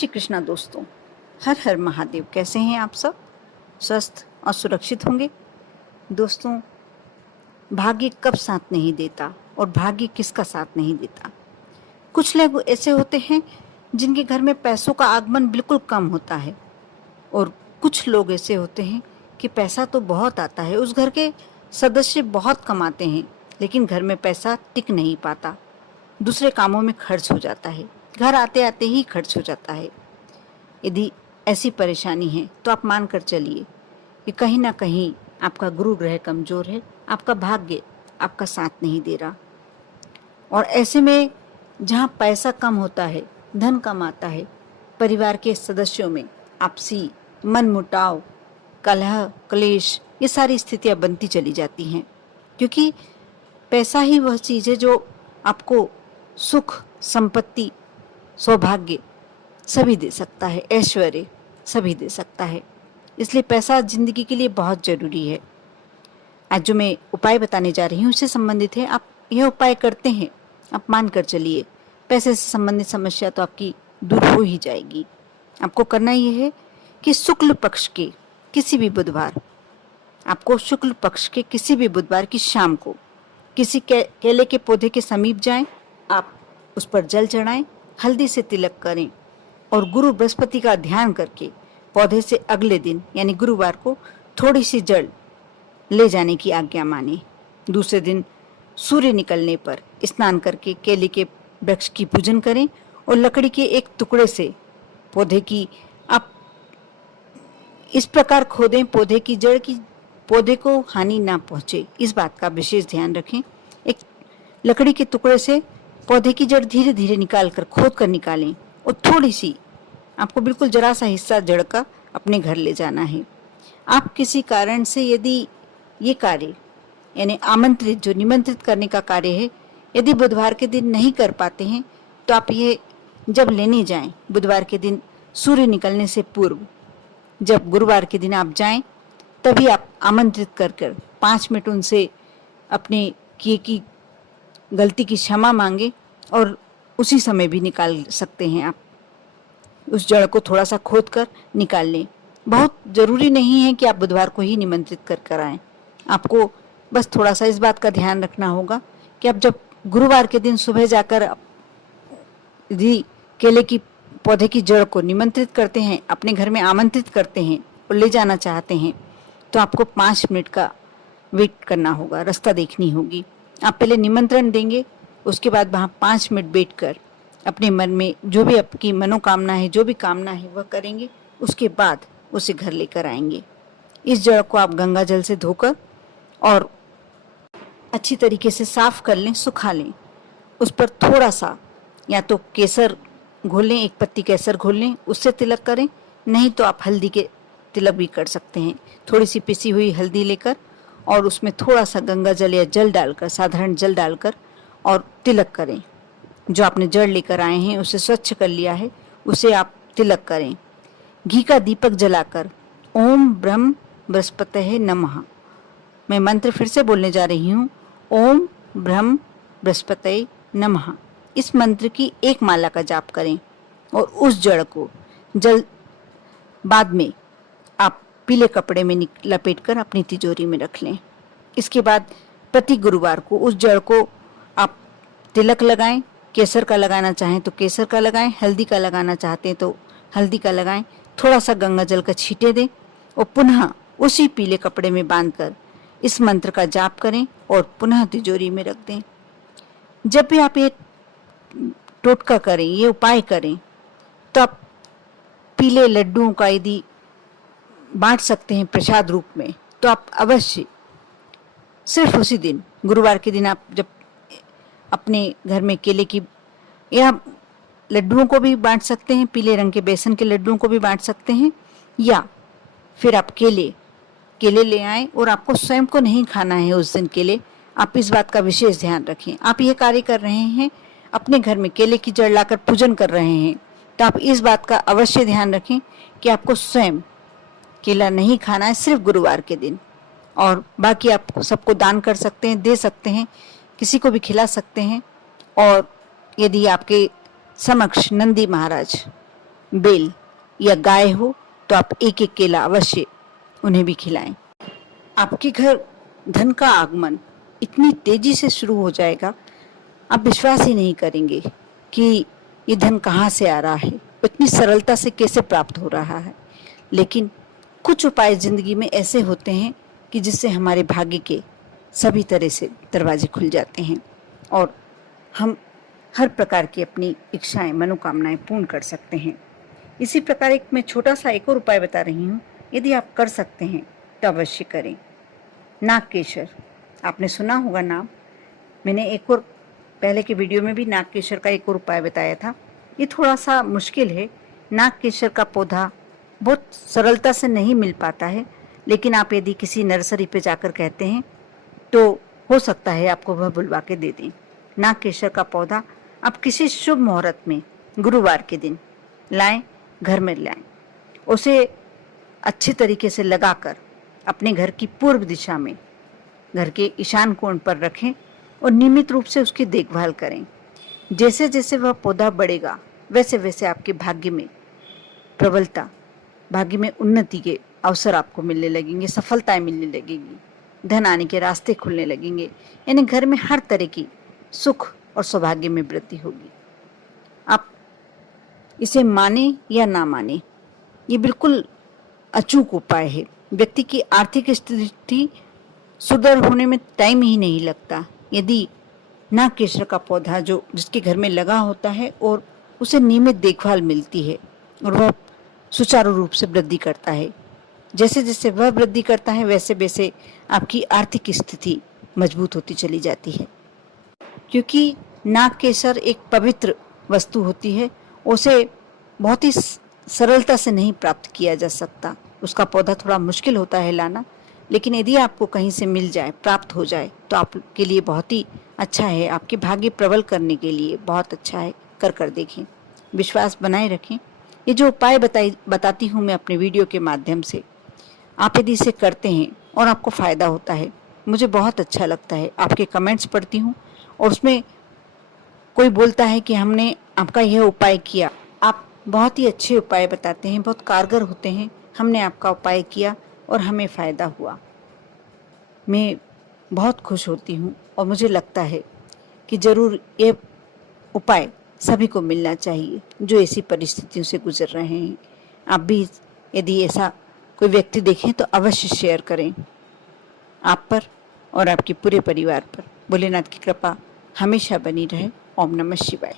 श्री कृष्णा दोस्तों, हर हर महादेव। कैसे हैं आप सब? स्वस्थ और सुरक्षित होंगे। दोस्तों, भाग्य कब साथ नहीं देता और भाग्य किसका साथ नहीं देता। कुछ लोग ऐसे होते हैं जिनके घर में पैसों का आगमन बिल्कुल कम होता है, और कुछ लोग ऐसे होते हैं कि पैसा तो बहुत आता है, उस घर के सदस्य बहुत कमाते हैं, लेकिन घर में पैसा टिक नहीं पाता, दूसरे कामों में खर्च हो जाता है, घर आते आते ही खर्च हो जाता है। यदि ऐसी परेशानी है तो आप मान कर चलिए कि कहीं ना कहीं आपका गुरु ग्रह कमज़ोर है, आपका भाग्य आपका साथ नहीं दे रहा। और ऐसे में जहाँ पैसा कम होता है, धन कम आता है, परिवार के सदस्यों में आपसी मनमुटाव, कलह, क्लेश, ये सारी स्थितियाँ बनती चली जाती हैं, क्योंकि पैसा ही वह चीज़ है जो आपको सुख, संपत्ति, सौभाग्य सभी दे सकता है, ऐश्वर्य सभी दे सकता है। इसलिए पैसा जिंदगी के लिए बहुत ज़रूरी है। आज जो मैं उपाय बताने जा रही हूँ उससे संबंधित है। आप यह उपाय करते हैं, आप मान कर चलिए पैसे से संबंधित समस्या तो आपकी दूर हो ही जाएगी। आपको करना यह है कि शुक्ल पक्ष के किसी भी बुधवार, आपको शुक्ल पक्ष के किसी भी बुधवार की शाम को किसी केले के पौधे के समीप जाएं, आप उस पर जल चढ़ाएं, हल्दी से तिलक करें और गुरु बृहस्पति का ध्यान करके पौधे से अगले दिन यानी गुरुवार को थोड़ी सी जड़ ले जाने की आज्ञा माने। दूसरे दिन सूर्य निकलने पर स्नान करके केले के वृक्ष की पूजन करें और लकड़ी के एक टुकड़े से पौधे की आप इस प्रकार खोदें पौधे की जड़ की पौधे को हानि ना पहुंचे, इस बात का विशेष ध्यान रखें। एक लकड़ी के टुकड़े से पौधे की जड़ धीरे धीरे निकाल कर खोद कर निकालें और थोड़ी सी आपको बिल्कुल जरा सा हिस्सा जड़ का अपने घर ले जाना है। आप किसी कारण से यदि ये कार्य यानी आमंत्रित, जो निमंत्रित करने का कार्य है, यदि बुधवार के दिन नहीं कर पाते हैं तो आप ये जब लेने जाएं बुधवार के दिन सूर्य निकलने से पूर्व, जब गुरुवार के दिन आप जाएं तभी आप आमंत्रित कर कर 5 मिनट उनसे अपने किए की गलती की क्षमा मांगे और उसी समय भी निकाल सकते हैं। आप उस जड़ को थोड़ा सा खोद कर निकाल लें। बहुत ज़रूरी नहीं है कि आप बुधवार को ही निमंत्रित कर आएँ। आपको बस थोड़ा सा इस बात का ध्यान रखना होगा कि आप जब गुरुवार के दिन सुबह जाकर यदि केले की पौधे की जड़ को निमंत्रित करते हैं, अपने घर में आमंत्रित करते हैं और ले जाना चाहते हैं, तो आपको 5 मिनट का वेट करना होगा, रास्ता देखनी होगी। आप पहले निमंत्रण देंगे, उसके बाद वहाँ 5 मिनट बैठ कर अपने मन में जो भी आपकी मनोकामना है, जो भी कामना है वह करेंगे। उसके बाद उसे घर लेकर आएंगे। इस जड़ को आप गंगा जल से धोकर और अच्छी तरीके से साफ कर लें, सुखा लें। उस पर थोड़ा सा या तो केसर घोल लें, 1 पत्ती केसर घोल लें, उससे तिलक करें, नहीं तो आप हल्दी के तिलक भी कर सकते हैं। थोड़ी सी पिसी हुई हल्दी लेकर और उसमें थोड़ा सा गंगा जल या जल डालकर, साधारण जल डालकर और तिलक करें। जो आपने जड़ लेकर आए हैं उसे स्वच्छ कर लिया है, उसे आप तिलक करें। घी का दीपक जलाकर ओम ब्रह्म बृहस्पतये नमः, मैं मंत्र फिर से बोलने जा रही हूँ, ओम ब्रह्म बृहस्पतये नमः। इस मंत्र की 1 माला का जाप करें और उस जड़ को जल बाद में आप पीले कपड़े में लपेट कर अपनी तिजोरी में रख लें। इसके बाद प्रति गुरुवार को उस जड़ को आप तिलक लगाएं। केसर का लगाना चाहें तो केसर का लगाएं, हल्दी का लगाना चाहते हैं तो हल्दी का लगाएं। थोड़ा सा गंगा जल का छींटे दें और पुनः उसी पीले कपड़े में बांधकर इस मंत्र का जाप करें और पुनः तिजोरी में रख दें। जब भी आप ये टोटका करें, ये उपाय करें, तो आप पीले लड्डुओं का यदि बांट सकते हैं प्रसाद रूप में, तो आप अवश्य सिर्फ उसी दिन, गुरुवार के दिन, आप जब अपने घर में केले की या लड्डुओं को भी बांट सकते हैं, पीले रंग के बेसन के लड्डुओं को भी बांट सकते हैं, या फिर आप केले ले आएं और आपको स्वयं को नहीं खाना है उस दिन केले। आप इस बात का विशेष ध्यान रखें। आप ये कार्य कर रहे हैं, अपने घर में केले की जड़ लाकर पूजन कर रहे हैं, तो आप इस बात का अवश्य ध्यान रखें कि आपको स्वयं केला नहीं खाना है सिर्फ गुरुवार के दिन, और बाकी आप सबको दान कर सकते हैं, दे सकते हैं, किसी को भी खिला सकते हैं। और यदि आपके समक्ष नंदी महाराज बैल या गाय हो तो आप एक एक केला अवश्य उन्हें भी खिलाएं। आपके घर धन का आगमन इतनी तेजी से शुरू हो जाएगा, आप विश्वास ही नहीं करेंगे कि ये धन कहाँ से आ रहा है, इतनी सरलता से कैसे प्राप्त हो रहा है। लेकिन कुछ उपाय जिंदगी में ऐसे होते हैं कि जिससे हमारे भाग्य के सभी तरह से दरवाजे खुल जाते हैं और हम हर प्रकार की अपनी इच्छाएं, मनोकामनाएं पूर्ण कर सकते हैं। इसी प्रकार एक मैं छोटा सा एक और उपाय बता रही हूँ, यदि आप कर सकते हैं तो अवश्य करें। नागकेशर, आपने सुना होगा नाम। मैंने एक और पहले के वीडियो में भी नागकेशर का एक और उपाय बताया था। ये थोड़ा सा मुश्किल है। नागकेशर का पौधा बहुत सरलता से नहीं मिल पाता है, लेकिन आप यदि किसी नर्सरी पे जाकर कहते हैं तो हो सकता है आपको वह बुलवा के दे दें। नागकेशर का पौधा आप किसी शुभ मुहूर्त में गुरुवार के दिन लाएं, घर में लाएं, उसे अच्छे तरीके से लगाकर अपने घर की पूर्व दिशा में घर के ईशान कोण पर रखें और नियमित रूप से उसकी देखभाल करें। जैसे जैसे वह पौधा बढ़ेगा वैसे वैसे आपके भाग्य में प्रबलता, भाग्य में उन्नति के अवसर आपको मिलने लगेंगे, सफलताएं मिलने लगेंगी, धन आने के रास्ते खुलने लगेंगे, यानी घर में हर तरह की सुख और सौभाग्य में वृद्धि होगी। आप इसे माने या ना माने, ये बिल्कुल अचूक उपाय है। व्यक्ति की आर्थिक स्थिति सुदृढ़ होने में टाइम ही नहीं लगता यदि नागकेशर का पौधा जो जिसके घर में लगा होता है और उसे नियमित देखभाल मिलती है और वह सुचारू रूप से वृद्धि करता है। जैसे जैसे वह वृद्धि करता है वैसे वैसे आपकी आर्थिक स्थिति मजबूत होती चली जाती है। क्योंकि नागकेशर एक पवित्र वस्तु होती है, उसे बहुत ही सरलता से नहीं प्राप्त किया जा सकता। उसका पौधा थोड़ा मुश्किल होता है लाना, लेकिन यदि आपको कहीं से मिल जाए, प्राप्त हो जाए तो आपके लिए बहुत ही अच्छा है, आपके भाग्य प्रबल करने के लिए बहुत अच्छा है। कर देखें, विश्वास बनाए रखें। ये जो उपाय बताती हूँ मैं अपने वीडियो के माध्यम से, आप यदि इसे करते हैं और आपको फ़ायदा होता है, मुझे बहुत अच्छा लगता है। आपके कमेंट्स पढ़ती हूँ और उसमें कोई बोलता है कि हमने आपका यह उपाय किया, आप बहुत ही अच्छे उपाय बताते हैं, बहुत कारगर होते हैं, हमने आपका उपाय किया और हमें फ़ायदा हुआ। मैं बहुत खुश होती हूँ और मुझे लगता है कि ज़रूर ये उपाय सभी को मिलना चाहिए जो ऐसी परिस्थितियों से गुजर रहे हैं। आप भी यदि ऐसा कोई व्यक्ति देखें तो अवश्य शेयर करें। आप पर और आपके पूरे परिवार पर भोलेनाथ की कृपा हमेशा बनी रहे। ओम नमः शिवाय।